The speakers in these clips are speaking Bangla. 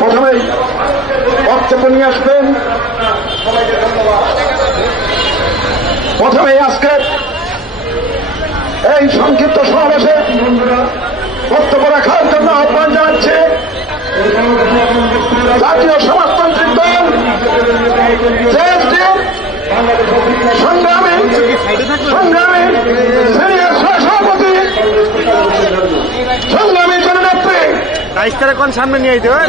প্রথমেই বক্তব্য নিয়ে আসবেন। প্রথমে আজকে এই সংক্ষিপ্ত সমাবেশে বক্তব্য রাখার জন্য আহ্বান জানাচ্ছে। জাতীয় সমাজতান্ত্রিক দল সংগ্রামে সংগ্রামে আইস্তারে কোন সামনে নিয়ে আইতে হয়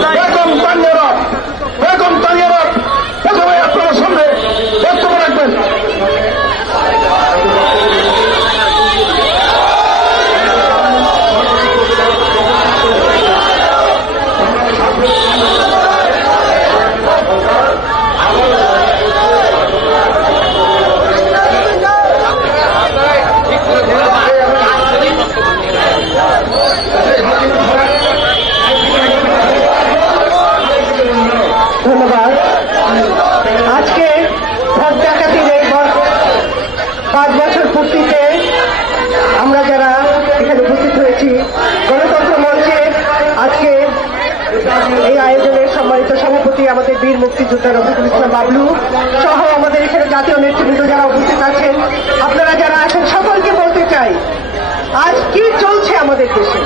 বীর মুক্তিযোদ্ধা রফিকুল ইসলাম বাবলু সহ আমাদের এখানে জাতীয় নেতৃবৃন্দ যারা উপস্থিত আছেন, আপনারা যারা আছেন, সকলকে বলতে চাই, আজ কি চলছে আমাদের দেশে?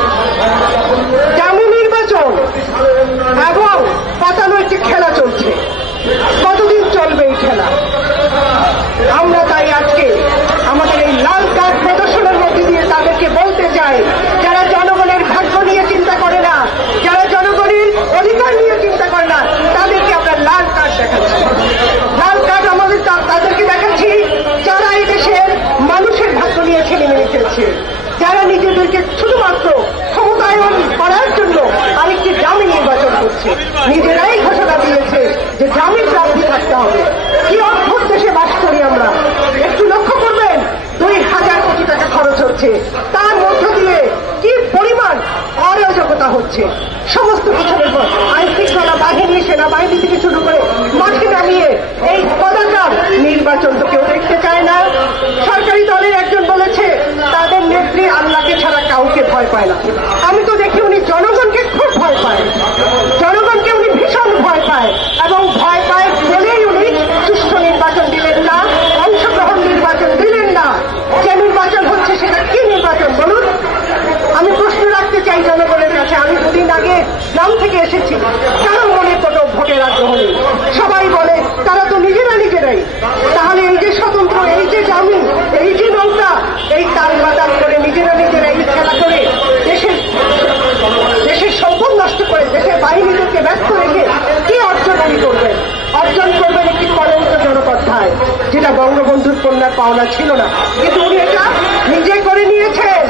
পাওনা ছিল না। কিন্তু উনি এটা নিজে করে নিয়েছেন।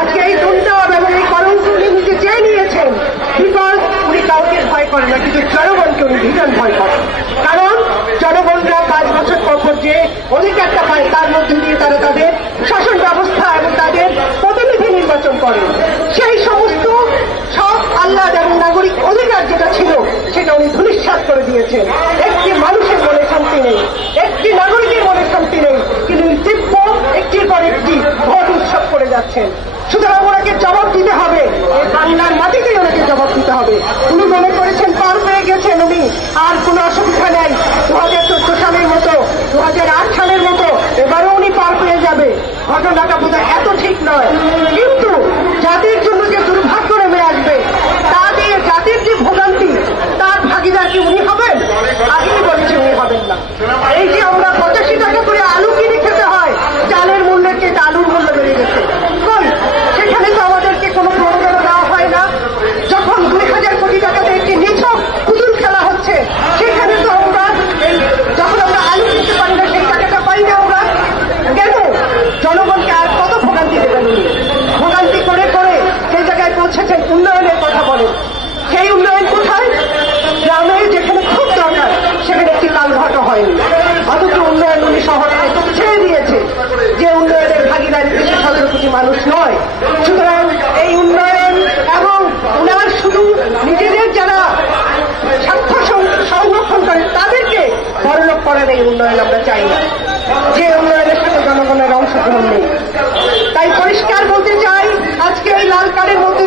আজকে এই দুনটা এবং এই কলঙ্ক উনি নিজে চেয়ে নিয়েছেন। বিকজ উনি কাউকে ভয় করে না, কিন্তু জনগণকে উনি ভীষণ ভয় করেন। কারণ জনগণরা পাঁচ বছর পর যে অধিকারটা পায়, তার মধ্যে দিয়ে তারা তাদের শাসন ব্যবস্থা এবং তাদের প্রতিনিধি নির্বাচন করে। সেই সমস্ত সব আল্লাহ এবং নাগরিক অধিকার যেটা ছিল, সেটা উনি ধুলিশ্বাস করে দিয়েছেন। একটি মানুষের মনে শান্তি নেই। একটি মানুষ যাচ্ছেন সুতরাং ওনাকে জবাব দিতে হবে। এই বাংলার মাটিতেই ওনাকে জবাব দিতে হবে। উনি মনে করেছেন পার হয়ে গেছেন উনি। আর কোনো অসুবিধা নেই। দু হাজার চোদ্দ সালের মতো দু হাজার আট সালের মতো এবারও উনি পার হয়ে যাবে। ঘটনাটা বোধ এত ঠিক নয়। কিন্তু জাতির জন্য যে দুর্ভাগ্য নেমে আসবে, তা দিয়ে জাতির যে ভোগান্তি, তার ভাগিদার কি উনি হবেন? আগে উন্নয়ন আমরা চাই না। যে উন্নয়নের সাথে জনগণের অংশগ্রহণ নেই। তাই পরিষ্কার বলতে চাই, আজকে এই লাল কার্ডের মধ্যে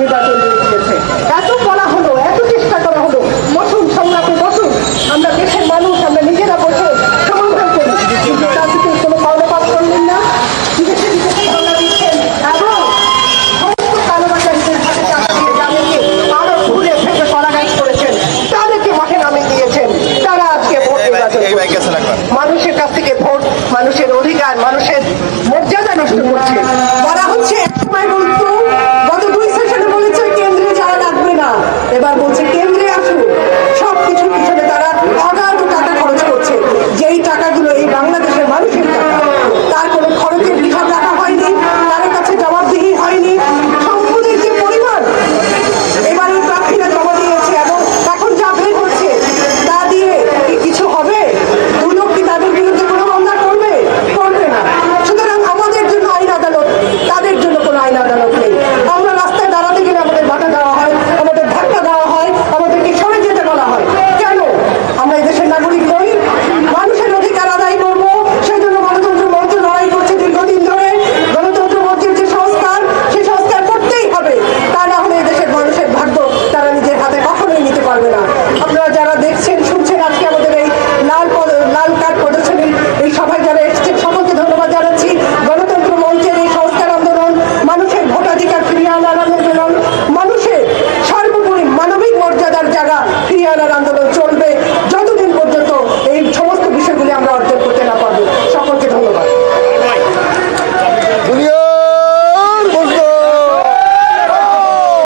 নেতা তৈরি হয়েছে এত